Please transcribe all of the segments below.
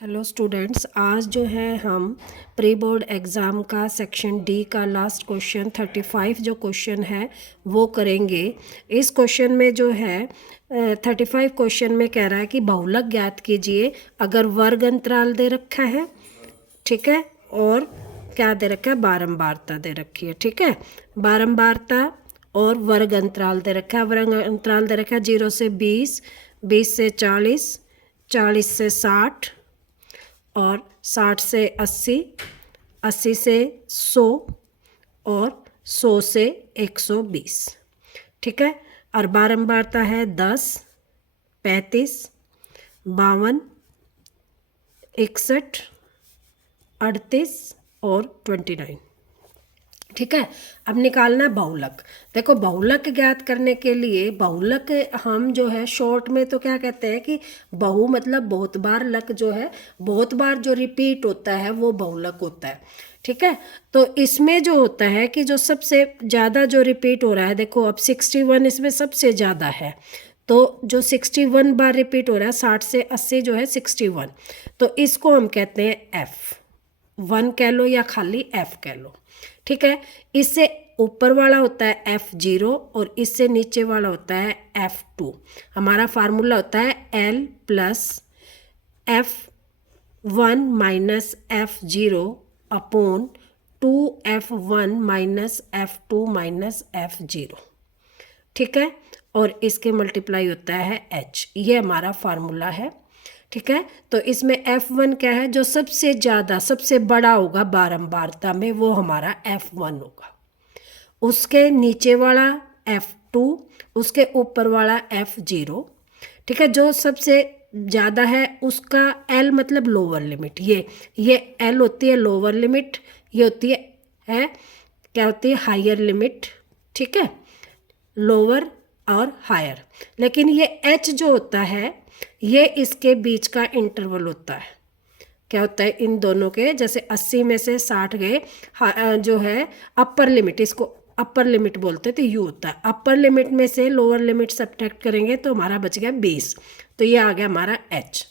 Hello students, आज जो है हम प्री बोर्ड एग्ज़ाम का सेक्शन डी का लास्ट क्वेश्चन 35 जो क्वेश्चन है वो करेंगे। इस क्वेश्चन में जो है 35 क्वेश्चन में कह रहा है कि बहुलक ज्ञात कीजिए अगर वर्ग अंतराल दे रखा है, ठीक है, और क्या दे रखा है, बारंबारता दे रखी है, ठीक है। बारंबारता और वर्ग अंतराल दे रखा है। वर्ग अंतराल दे रखा है 0 से 20, 20 से 40, 40 से 60 और 60 से 80, 80 से 100 और 100 से 120, ठीक है। और बारंबारता है 10, 35, 52, 61, 38 और 29, ठीक है। अब निकालना है बहुलक। देखो, बहुलक ज्ञात करने के लिए बहुलक हम जो है शॉर्ट में तो क्या कहते हैं कि बहु मतलब बहुत बार, लक जो है बहुत बार जो रिपीट होता है वो बहुलक होता है, ठीक है। तो इसमें जो होता है कि जो सबसे ज़्यादा जो रिपीट हो रहा है, देखो अब 61 इसमें सबसे ज़्यादा है, तो जो 61 बार रिपीट हो रहा है, 60 से 80 जो है 61, तो इसको हम कहते हैं F1 कह लो या खाली F कह लो, ठीक है। इससे ऊपर वाला होता है F0 और इससे नीचे वाला होता है F2। हमारा फार्मूला होता है L plus F1 minus F0 upon 2F1 minus F2 minus F0, ठीक है। और इसके मल्टीप्लाई होता है H, ये हमारा फार्मूला है, ठीक है। तो इसमें F1 क्या है, जो सबसे ज़्यादा सबसे बड़ा होगा बारंबारता में वो हमारा F1 होगा, उसके नीचे वाला F2, उसके ऊपर वाला F0, ठीक है। जो सबसे ज़्यादा है उसका L मतलब लोअर लिमिट, ये L होती है लोअर लिमिट, ये होती है क्या होती है, हायर लिमिट, ठीक है, लोअर और हायर। लेकिन ये H जो होता है ये इसके बीच का इंटरवल होता है। क्या होता है, इन दोनों के, जैसे 80 में से 60 गए, जो है अपर लिमिट, इसको अपर लिमिट बोलते हैं, तो यू होता है। अपर लिमिट में से लोअर लिमिट सब्ट्रैक्ट करेंगे तो हमारा बच गया 20, तो ये आ गया हमारा H।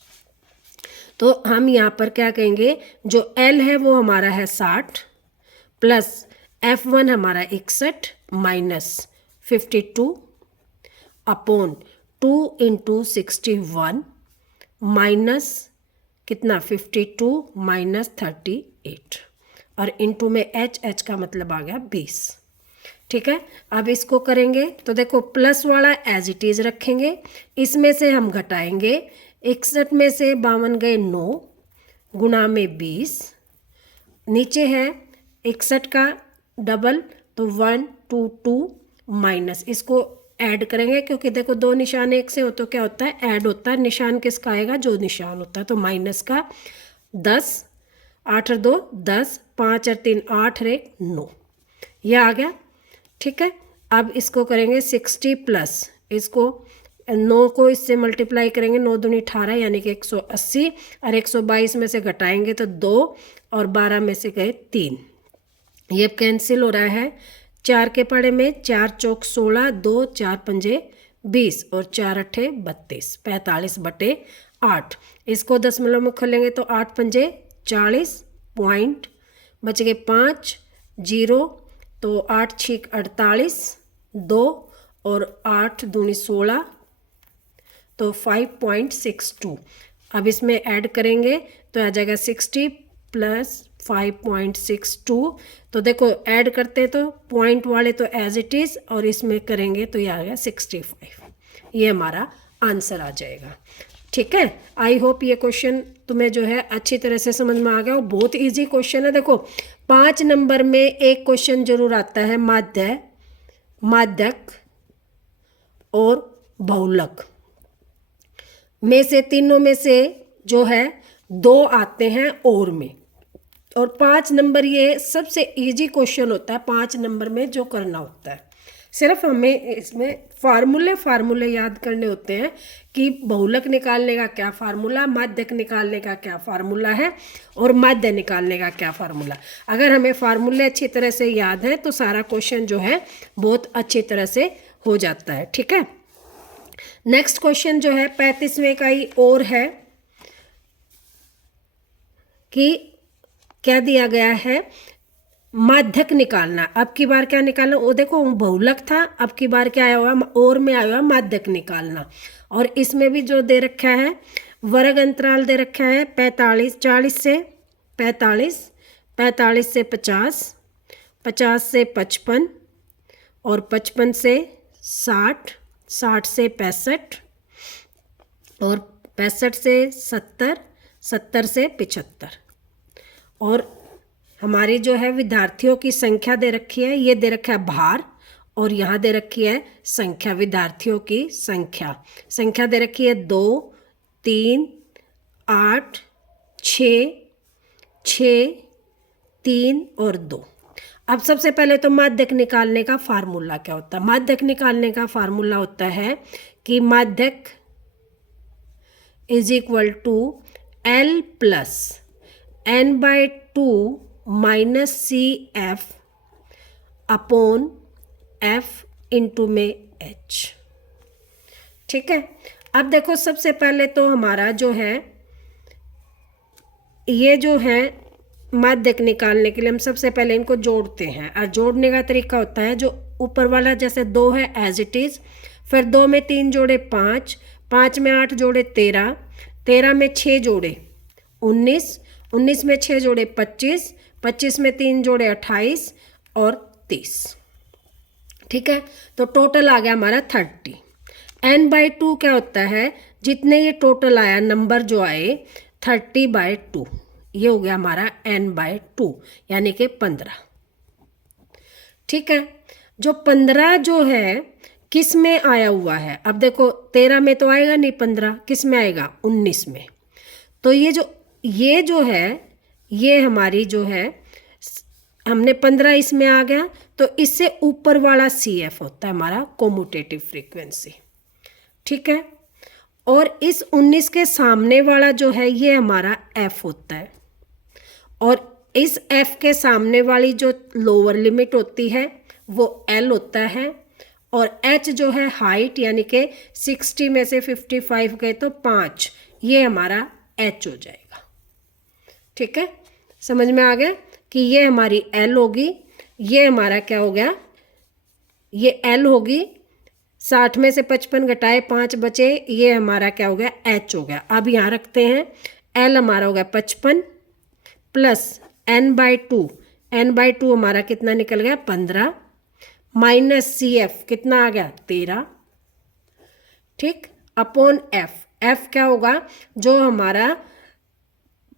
तो हम यहाँ पर क्या कहेंगे, जो L है वो हमारा है 60 प्लस F1 हमारा 61 माइनस 52 अपॉन 2 इंटू 61 माइनस कितना 52 माइनस 38 और इंटू में H का मतलब आ गया 20, ठीक है। अब इसको करेंगे तो देखो प्लस वाला एज इट इज़ रखेंगे, इसमें से हम घटाएंगे, 61 में से 52 गए 9 गुणा में 20, नीचे है 61 का डबल तो 122 माइनस, इसको ऐड करेंगे क्योंकि देखो दो निशान एक से हो तो क्या होता है, ऐड होता है। निशान किसका आएगा, जो निशान होता है, तो माइनस का 10, 8 और 2 10, 5 और 3 8 और 1 9, यह आ गया, ठीक है। अब इसको करेंगे 60 प्लस, इसको 9 को इससे मल्टीप्लाई करेंगे, 9 दूनी 18 यानी कि 180 और 122 में से घटाएंगे तो 2 और 12 में से गए 3, ये कैंसिल हो रहा है। 4 के पड़े में 4 चौक 16, 2 4 पंजे 20 और 4 अट्ठे 32, 45/8। इसको दशमलव में खोलेंगे तो 8 पंजे 40, पॉइंट बच गए 5 0, तो 8 6 48, 2 और 8 दूनी 16, तो 5.62। अब इसमें ऐड करेंगे तो आ जाएगा 60 प्लस 5.62, तो देखो ऐड करते तो पॉइंट वाले तो एज इट इज़ और इसमें करेंगे तो ये आ गया 65, ये हमारा आंसर आ जाएगा, ठीक है। आई होप ये क्वेश्चन तुम्हें जो है अच्छी तरह से समझ में आ गया और बहुत इजी क्वेश्चन है। देखो 5 नंबर में एक क्वेश्चन जरूर आता है, माध्यक और बहुलक में से, तीनों में से जो है 2 आते हैं और 5 नंबर ये सबसे इजी क्वेश्चन होता है। 5 नंबर में जो करना होता है, सिर्फ हमें इसमें फार्मूले याद करने होते हैं कि बहुलक निकालने का क्या फार्मूला, माध्यक निकालने का क्या फार्मूला है और माध्य निकालने का क्या फार्मूला। अगर हमें फार्मूले अच्छी तरह से याद है तो सारा क्वेश्चन जो है बहुत अच्छी तरह से हो जाता है, ठीक है। नेक्स्ट क्वेश्चन जो है 35वें का ही और है, कि क्या दिया गया है, माध्यक निकालना। अब की बार क्या निकालना, वो देखो बहुलक था, अब की बार क्या आया हुआ, और में आया हुआ माध्यक निकालना। और इसमें भी जो दे रखा है वर्ग अंतराल दे रखा है 45, 40 से 45, 45 से 50, 50 से 55 और 55 से 60, 60 से 65 और 65 से 70, 70 से 75। और हमारी जो है विद्यार्थियों की संख्या दे रखी है, ये दे रखा है भार, और यहाँ दे रखी है संख्या, विद्यार्थियों की संख्या। संख्या दे रखी है 2, 3, 8, 6, 6, 3 और 2। अब सबसे पहले तो माध्यक निकालने का फार्मूला क्या होता है। माध्यक निकालने का फार्मूला होता है कि माध्यक is equal to L plus n/2 minus CF upon F into में H। ठीक है। अब देखो सबसे पहले तो हमारा जो है ये जो है माध्यक निकालने के लिए हम सबसे पहले इनको जोड़ते हैं, और जोड़ने का तरीका होता है जो ऊपर वाला जैसे 2 है एज इट इज़, फिर 2 में 3 जोड़े 5, 5 में 8 जोड़े 13, 13 में 6 जोड़े 19, 19 में 6 जोड़े 25, 25 में 3 जोड़े 28 और 30। ठीक है, तो टोटल आ गया हमारा 30। n/2 क्या होता है, जितने ये टोटल आया नंबर जो आए 30/2, ये हो गया हमारा n/2 यानी कि 15। ठीक है, जो 15 जो है किस में आया हुआ है, अब देखो 13 में तो आएगा नहीं, 15 किस में आएगा, 19 में। तो ये जो है ये हमारी जो है हमने 15 इसमें आ गया, तो इससे ऊपर वाला CF होता है हमारा कोम्यूटेटिव फ्रीक्वेंसी। ठीक है, और इस 19 के सामने वाला जो है ये हमारा F होता है, और इस F के सामने वाली जो लोअर लिमिट होती है वो L होता है, और H जो है हाइट यानी कि 60 में से 55 गए तो 5, ये हमारा H हो जाएगा। ठीक है, समझ में आ गया कि ये हमारी L होगी, ये हमारा क्या हो गया, ये L होगी, 60 में से 55 घटाए 5 बचे, ये हमारा क्या हो गया, H हो गया। अब यहाँ रखते हैं, L हमारा हो गया 55 प्लस n/2, n/2 हमारा कितना निकल गया 15, माइनस CF कितना आ गया 13। ठीक, अपॉन F क्या होगा, जो हमारा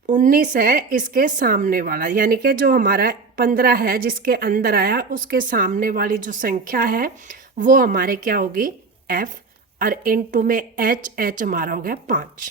19 है इसके सामने वाला, यानी कि जो हमारा 15 है जिसके अंदर आया उसके सामने वाली जो संख्या है वो हमारे क्या होगी F, और इनटू में H हमारा हो गया 5।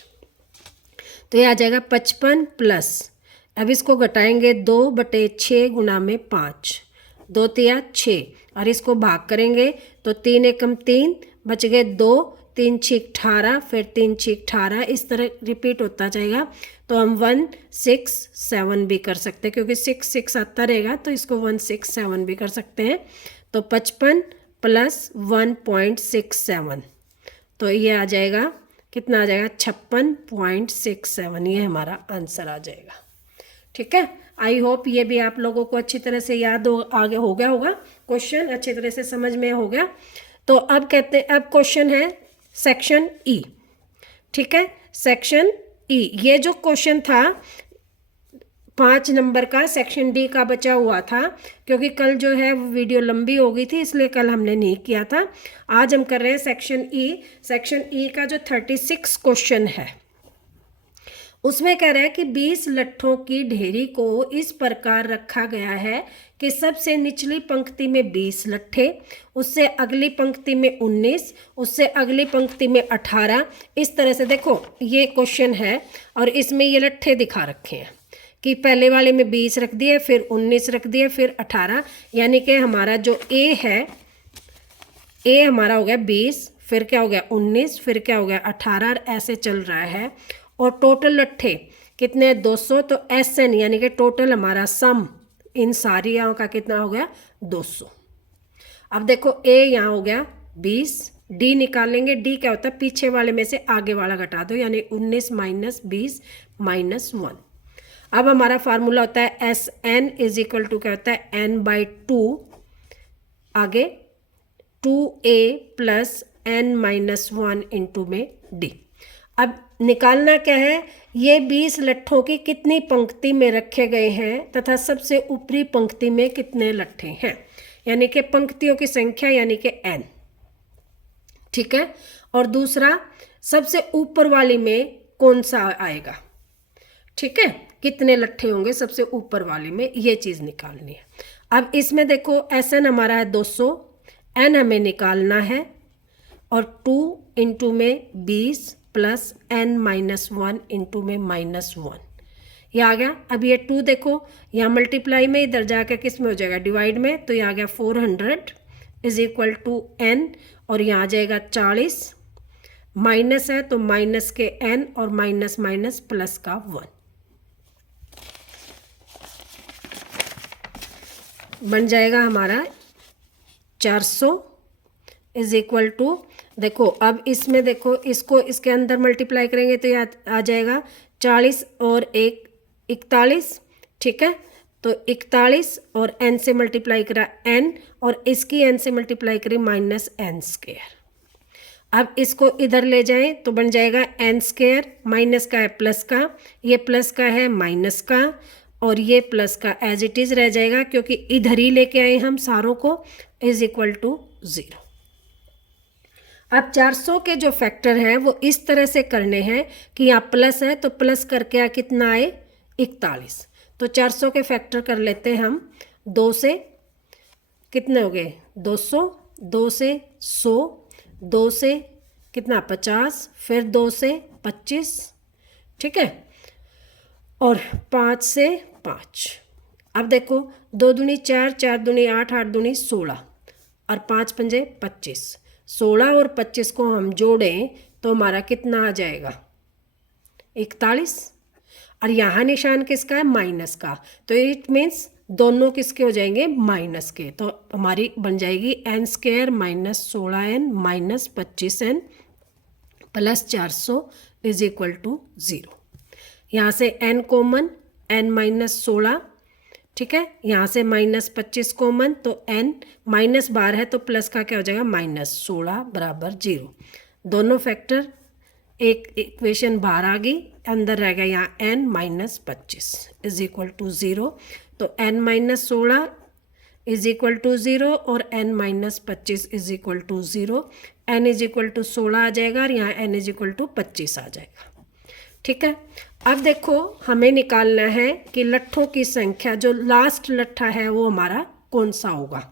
तो ये आ जाएगा 55 प्लस, अब इसको घटाएंगे 2/6 गुना में 5, 2 तिया 6, और इसको भाग करेंगे तो 3 एकम 3 बच गए 2, 3 6 18, फिर 3 6 18, इस तरह रिपीट होता जाएगा। तो हम 167 भी कर सकते हैं, क्योंकि 6 6 आता रहेगा तो इसको 167 भी कर सकते हैं। तो 55 प्लस 1.67, तो ये आ जाएगा कितना आ जाएगा 56.67, ये हमारा आंसर आ जाएगा। ठीक है, आई होप ये भी आप लोगों को अच्छी तरह से याद आगे हो गया होगा, क्वेश्चन अच्छी तरह से समझ में हो गया। तो अब कहते हैं, अब क्वेश्चन है सेक्शन ई। ठीक है, सेक्शन ई, ये जो क्वेश्चन था 5 नंबर का सेक्शन डी का बचा हुआ था, क्योंकि कल जो है वीडियो लंबी हो गई थी इसलिए कल हमने नहीं किया था। आज हम कर रहे हैं सेक्शन ई। सेक्शन ई का जो 36 क्वेश्चन है उसमें कह रहा है कि 20 लट्ठों की ढेरी को इस प्रकार रखा गया है कि सबसे निचली पंक्ति में 20 लट्ठे, उससे अगली पंक्ति में 19, उससे अगली पंक्ति में 18। इस तरह से देखो ये क्वेश्चन है और इसमें ये लट्ठे दिखा रखे हैं कि पहले वाले में 20 रख दिए, फिर 19 रख दिए, फिर 18, यानी कि हमारा जो ए है, ए हमारा हो गया 20, फिर क्या हो गया 19, फिर क्या हो गया 18, और ऐसे चल रहा है। और टोटल लट्ठे कितने 200, तो SN यानी कि टोटल हमारा सम इन सारियों का कितना हो गया 200। अब देखो ए यहाँ हो गया 20, डी निकालेंगे, डी क्या होता है पीछे वाले में से आगे वाला घटा दो, यानी 19 माइनस 20 माइनस 1। अब हमारा फार्मूला होता है S N is equal to क्या होता है n/2 आगे 2a प्लस n-1 इंटू में d। अब निकालना क्या है, ये 20 लट्ठों की कितनी पंक्ति में रखे गए हैं तथा सबसे ऊपरी पंक्ति में कितने लट्ठे हैं, यानी कि पंक्तियों की संख्या यानी कि n। ठीक है, और दूसरा सबसे ऊपर वाली में कौन सा आएगा। ठीक है, कितने लट्ठे होंगे सबसे ऊपर वाले में, ये चीज़ निकालनी है। अब इसमें देखो Sn हमारा है 200, n हमें निकालना है और 2 इंटू में 20 प्लस n-1 इंटू में -1 ये आ गया। अब ये 2 देखो यहाँ मल्टीप्लाई में, इधर जाकर किस में हो जाएगा डिवाइड में, तो ये आ गया 400 इज इक्वल टू n और यहाँ आ जाएगा 40, माइनस है तो माइनस के n और माइनस माइनस प्लस का 1 बन जाएगा हमारा 400 इज इक्वल टू, देखो अब इसमें देखो इसको इसके अंदर मल्टीप्लाई करेंगे तो ये आ जाएगा 40 और 1 41। ठीक है, तो 41 और n से मल्टीप्लाई करा n और इसकी n से मल्टीप्लाई करी -n²। अब इसको इधर ले जाएं तो बन जाएगा n², माइनस का है प्लस का, ये प्लस का है माइनस का और ये प्लस का एज इट इज़ रह जाएगा क्योंकि इधर ही लेके आए हम सारों को, इज इक्वल टू 0। अब 400 के जो फैक्टर हैं वो इस तरह से करने हैं कि यहाँ प्लस है तो प्लस करके कितना आए 41। तो 400 के फैक्टर कर लेते हैं हम, 2 से कितने हो गए 200, 2 से 100, 2 से कितना 50, फिर 2 से 25। ठीक है, और 5 से 5। अब देखो 2 दूनी 4, 4 दूनी 8, 8 दूनी 16 और 5 पंजे 25। 16 और 25 को हम जोड़ें तो हमारा कितना आ जाएगा 41। और यहाँ निशान किसका है माइनस का, तो इट मीन्स दोनों किसके हो जाएंगे माइनस के। तो हमारी बन जाएगी n² minus 16n minus 25n plus 400 is equal to 0। यहाँ से n कॉमन, n-16। ठीक है, यहाँ से -25 कॉमन तो n माइनस बार है तो प्लस का क्या हो जाएगा -16 बराबर 0। दोनों फैक्टर एक इक्वेशन बाहर आ गई, अंदर रह गया यहाँ n-25 इज इक्वल टू 0। तो n-16 इज इक्वल टू 0 और n-25 is equal to 0। n is equal to 16 आ जाएगा और यहाँ n इज इक्वल टू 25 आ जाएगा। ठीक है, अब देखो हमें निकालना है कि लट्ठों की संख्या, जो लास्ट लट्ठा है वो हमारा कौन सा होगा।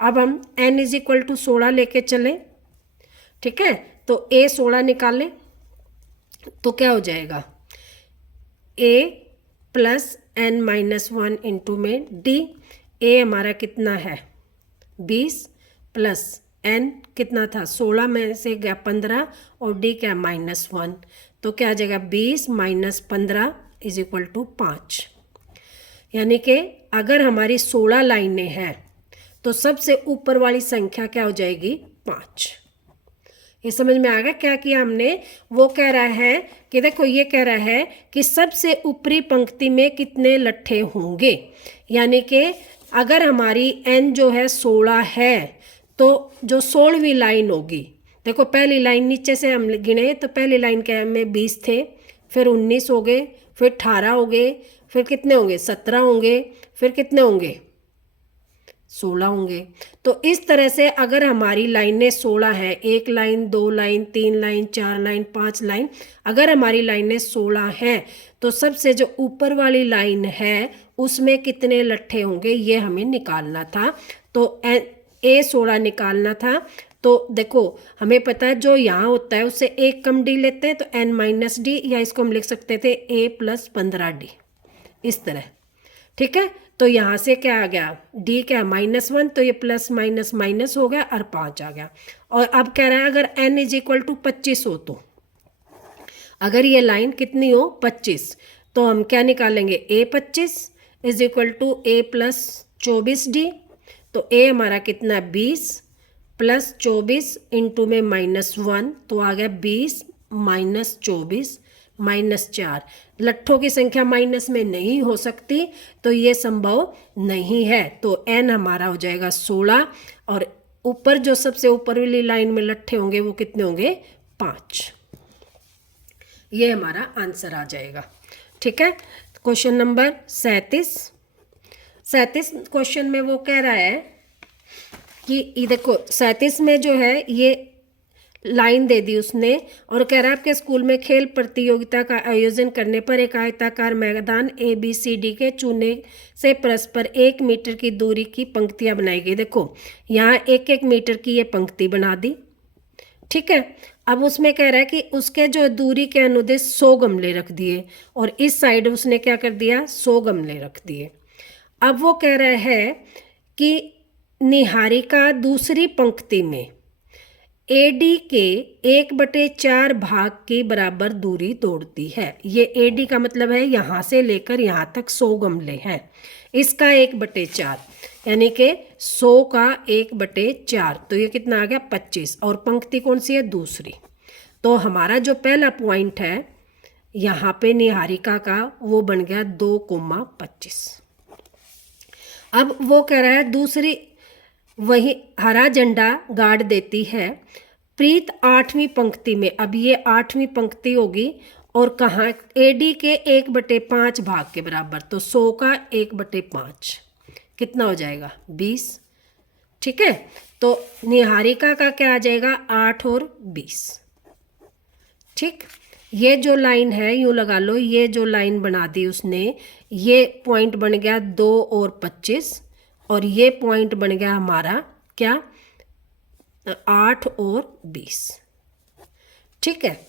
अब हम n इज इक्वल टू 16 लेके चलें। ठीक है, तो a 16 निकालें तो क्या हो जाएगा a प्लस n-1 इंटू में d। a हमारा कितना है 20 प्लस n कितना था 16 में से गया 15 और d क्या -1, तो क्या आ जाएगा 20 माइनस 15 इज इक्वल टू 5। यानी कि अगर हमारी 16 लाइनें हैं तो सबसे ऊपर वाली संख्या क्या हो जाएगी 5। ये समझ में आ गया क्या किया हमने। वो कह रहा है कि देखो ये कह रहा है कि सबसे ऊपरी पंक्ति में कितने लट्ठे होंगे, यानी कि अगर हमारी n जो है 16 है तो जो 16वीं लाइन होगी, देखो पहली लाइन नीचे से हम गिने तो पहली लाइन के में 20 थे, फिर 19 हो गए, फिर 18 हो गए, फिर कितने होंगे 17 होंगे, फिर कितने होंगे 16 होंगे। तो इस तरह से अगर हमारी लाइनें 16 है, 1 line 2 line 3 line 4 line 5 line, अगर हमारी लाइनें 16 हैं तो सबसे जो ऊपर वाली लाइन है उसमें कितने लट्ठे होंगे ये हमें निकालना था। तो a 16 निकालना था। तो देखो हमें पता है जो यहाँ होता है उससे 1 कम d लेते हैं तो n-d, या इसको हम लिख सकते थे a प्लस 15d इस तरह। ठीक है, तो यहाँ से क्या आ गया d क्या -1, तो ये प्लस माइनस माइनस हो गया और 5 आ गया। और अब कह रहा है अगर n इज इक्वल टू 25 हो, तो अगर ये लाइन कितनी हो 25, तो हम क्या निकालेंगे a 25 is equal to a plus 24d। तो a हमारा कितना 20 प्लस 24 इंटू में -1, तो आ गया 20 माइनस 24 -4। लट्ठों की संख्या माइनस में नहीं हो सकती, तो ये संभव नहीं है। तो n हमारा हो जाएगा 16, और ऊपर जो सबसे ऊपर वाली लाइन में लट्ठे होंगे वो कितने होंगे? 5। ये हमारा आंसर आ जाएगा। ठीक है, क्वेश्चन नंबर 37 क्वेश्चन में वो कह रहा है कि ये देखो 37 में जो है ये लाइन दे दी उसने, और कह रहा है आपके स्कूल में खेल प्रतियोगिता का आयोजन करने पर एक आयताकार मैदान ABCD के चूने से परस्पर 1 मीटर की दूरी की पंक्तियां बनाई गई। देखो यहाँ 1-1 मीटर की ये पंक्ति बना दी। ठीक है, अब उसमें कह रहा है कि उसके जो दूरी के अनुदेश 100 गमले रख दिए, और इस साइड उसने क्या कर दिया? 100 गमले रख दिए। अब वो कह रहा है कि निहारिका दूसरी पंक्ति में AD के 1/4 भाग के बराबर दूरी दौड़ती है। ये AD का मतलब है यहाँ से लेकर यहाँ तक 100 गमले हैं, इसका 1/4 यानी कि 100 का 1/4, तो ये कितना आ गया? 25। और पंक्ति कौन सी है? दूसरी। तो हमारा जो पहला पॉइंट है यहाँ पे निहारिका का, वो बन गया 2,25। अब वो कह रहा है दूसरी वही हरा झंडा गाड़ देती है प्रीत 8वीं पंक्ति में। अब ये 8वीं पंक्ति होगी, और कहाँ? AD के 1/5 भाग के बराबर, तो 100 का 1/5 कितना हो जाएगा? 20। ठीक है, तो निहारिका का क्या आ जाएगा? 8 और 20। ठीक, ये जो लाइन है यूँ लगा लो, ये जो लाइन बना दी उसने, ये पॉइंट बन गया 2 और 25, और ये पॉइंट बन गया हमारा क्या? 8 और 20। ठीक है,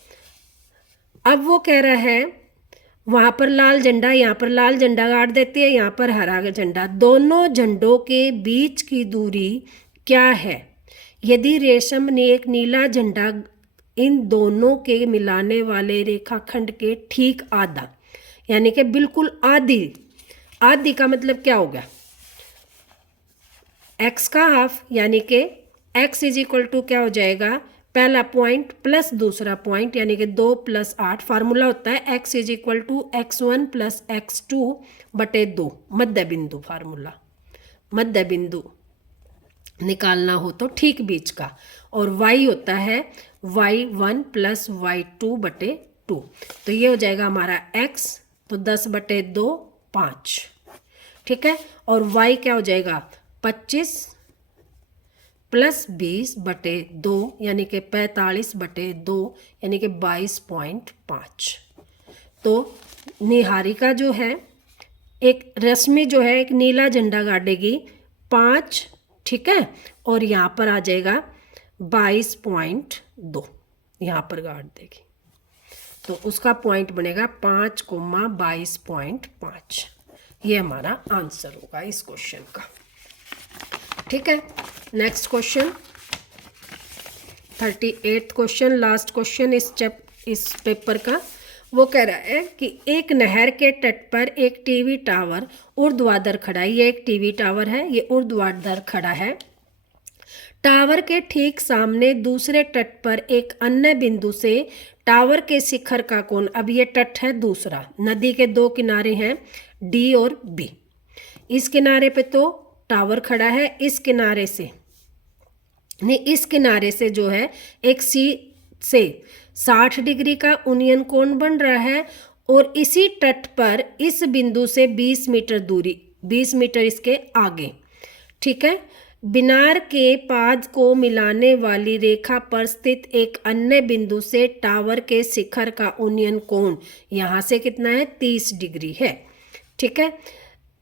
अब वो कह रहा है वहाँ पर लाल झंडा, यहाँ पर लाल झंडा गाड़ देती है, यहाँ पर हरा झंडा। दोनों झंडों के बीच की दूरी क्या है? यदि रेशम ने एक नीला झंडा इन दोनों के मिलाने वाले रेखाखंड के ठीक आधा, यानी कि बिल्कुल आधी, आधी का मतलब क्या होगा? x का हाफ, यानी कि x = क्या हो जाएगा? पहला पॉइंट प्लस दूसरा पॉइंट, यानी कि 2 + 8। फार्मूला होता है x = x1 + x2/2, मध्य बिंदु फार्मूला। मध्य बिंदु निकालना हो तो ठीक बीच का, और y होता है y1 + y2/2। तो ये हो जाएगा हमारा x, तो 10/2 5। ठीक है, और y क्या हो जाएगा? 25 + 20/2, यानी कि 45/2, यानी कि 22.5। तो निहारिका जो है, एक रश्मि जो है एक नीला झंडा गाड़ेगी 5, ठीक है, और यहाँ पर आ जाएगा 22.2, यहाँ पर गाड़ देगी, तो उसका पॉइंट बनेगा 5,22.5। ये हमारा आंसर होगा इस क्वेश्चन का। ठीक है, next question 38 question, last question इस पेपर का। वो कह रहा है कि एक नहर के तट पर एक टीवी टावर ऊर्ध्वाधर खड़ा है। ये एक टीवी टावर है, ये ऊर्ध्वाधर खड़ा है। टावर के ठीक सामने दूसरे तट पर एक अन्य बिंदु से टावर के शिखर का कोण, अब ये तट है दूसरा, नदी के 2 किनारे हैं D और B। इस किनारे पे तो टावर खड़ा है, इस किनारे से नहीं, इस किनारे से जो है एक C से 60 डिग्री का उन्नयन कोण बन रहा है, और इसी तट पर इस बिंदु से 20 मीटर दूरी, 20 मीटर इसके आगे, ठीक है, बिनार के पाद को मिलाने वाली रेखा पर स्थित एक अन्य बिंदु से टावर के शिखर का उन्नयन कोण यहाँ से कितना है? 30 डिग्री है। ठीक है,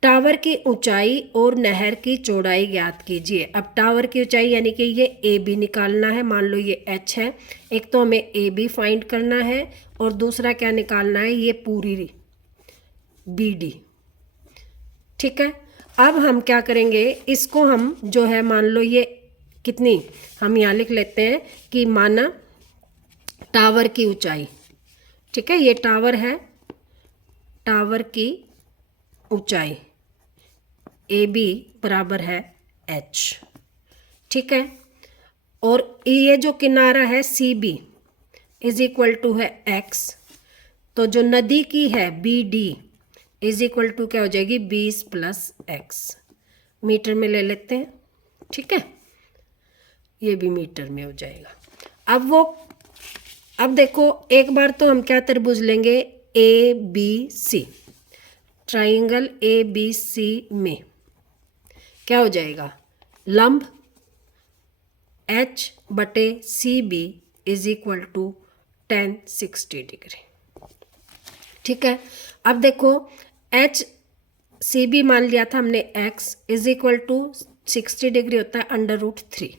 टावर की ऊंचाई और नहर की चौड़ाई ज्ञात कीजिए। अब टावर की ऊंचाई यानी कि ये AB निकालना है, मान लो ये H है, एक तो हमें AB फाइंड करना है, और दूसरा क्या निकालना है? ये पूरी BD। ठीक है, अब हम क्या करेंगे, इसको हम जो है मान लो ये कितनी, हम यहाँ लिख लेते हैं कि माना टावर की ऊंचाई, ठीक है, ये टावर है, टावर की ऊंचाई AB बराबर है H। ठीक है, और ये जो किनारा है CB = है X, तो जो नदी की है B D is equal to क्या हो जाएगी 20 + x, मीटर में ले लेते हैं, ठीक है, ये भी मीटर में हो जाएगा। अब देखो एक बार तो हम क्या त्रिभुज लेंगे A B C, triangle A B C में क्या हो जाएगा लंब H/CB is equal to tan 60 degree, ठीक है। अब देखो HCB मान लिया था हमने x is equal to 60 degree होता है √3,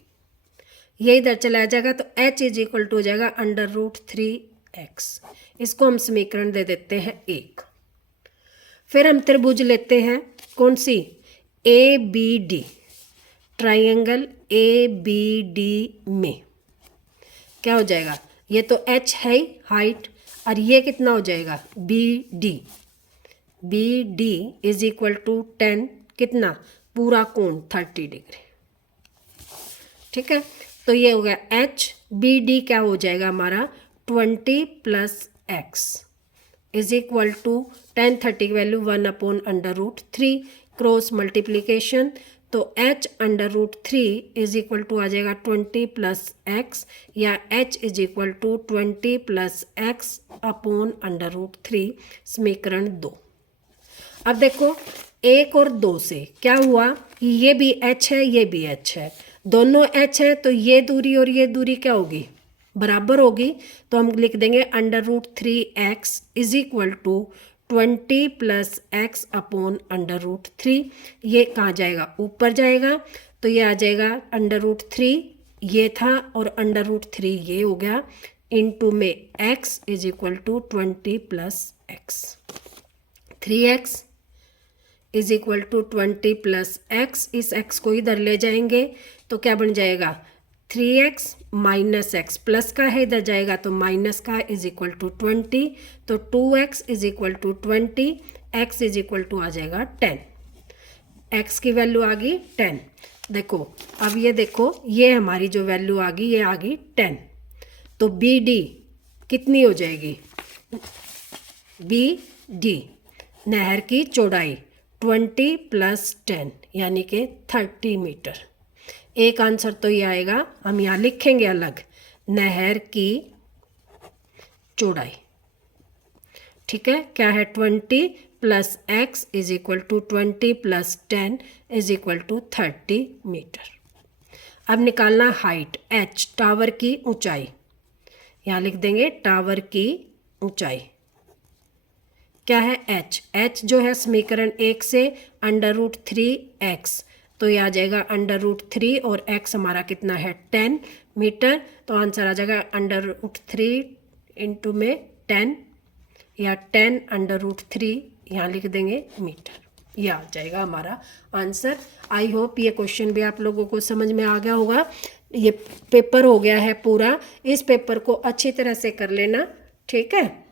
ये इधर चला जाएगा तो h इज इक्वल टू हो जाएगा √3x। इसको हम समीकरण दे देते हैं 1। फिर हम त्रिभुज लेते हैं कौन सी ABD, ट्राइंगल ABD में क्या हो जाएगा, ये तो h है हाइट और ये कितना हो जाएगा BD इज इक्वल टू 10 कितना पूरा कोण 30 डिग्री, ठीक है। तो ये हो गया HBD क्या हो जाएगा हमारा 20 + x इज इक्वल टू 10 30 की वैल्यू 1/√3 क्रॉस मल्टीप्लीकेशन, तो h/√3 इज इक्वल टू आ जाएगा 20 + x या h is equal to 20 + x/√3, समीकरण 2। अब देखो 1 और 2 से क्या हुआ कि ये भी h है ये भी h है, दोनों h है तो ये दूरी और ये दूरी क्या होगी बराबर होगी, तो हम लिख देंगे √3x is equal to 20 + x/√3। ये कहाँ जाएगा ऊपर जाएगा, तो ये आ जाएगा √3 ये था और √3 ये हो गया, इनटू में x is equal to 20 + x, 3x is equal to 20 + x, इस x को इधर ले जाएंगे तो क्या बन जाएगा 3x - x, प्लस का है इधर जाएगा तो माइनस का इज इक्वल टू 20, तो 2x is equal to 20, x is equal to आ जाएगा 10, x की वैल्यू आ गई 10। देखो अब ये देखो ये हमारी जो वैल्यू आ गई ये आ गई 10, तो BD कितनी हो जाएगी BD नहर की चौड़ाई 20 + 10 यानी कि 30 मीटर। एक आंसर तो ये आएगा, हम यहाँ लिखेंगे अलग नहर की चौड़ाई, ठीक है, क्या है 20 + x is equal to 20 + 10 is equal to 30 metre. अब निकालना हाइट h, टावर की ऊंचाई, यहाँ लिख देंगे टावर की ऊंचाई क्या है h जो है समीकरण 1 से √3x, तो ये आ जाएगा √3 और x हमारा कितना है 10 मीटर, तो आंसर आ जाएगा √3 इंटू में 10 या 10 √3 यहाँ लिख देंगे मीटर, ये आ जाएगा हमारा आंसर। आई होप ये क्वेश्चन भी आप लोगों को समझ में आ गया होगा। ये पेपर हो गया है पूरा, इस पेपर को अच्छी तरह से कर लेना, ठीक है।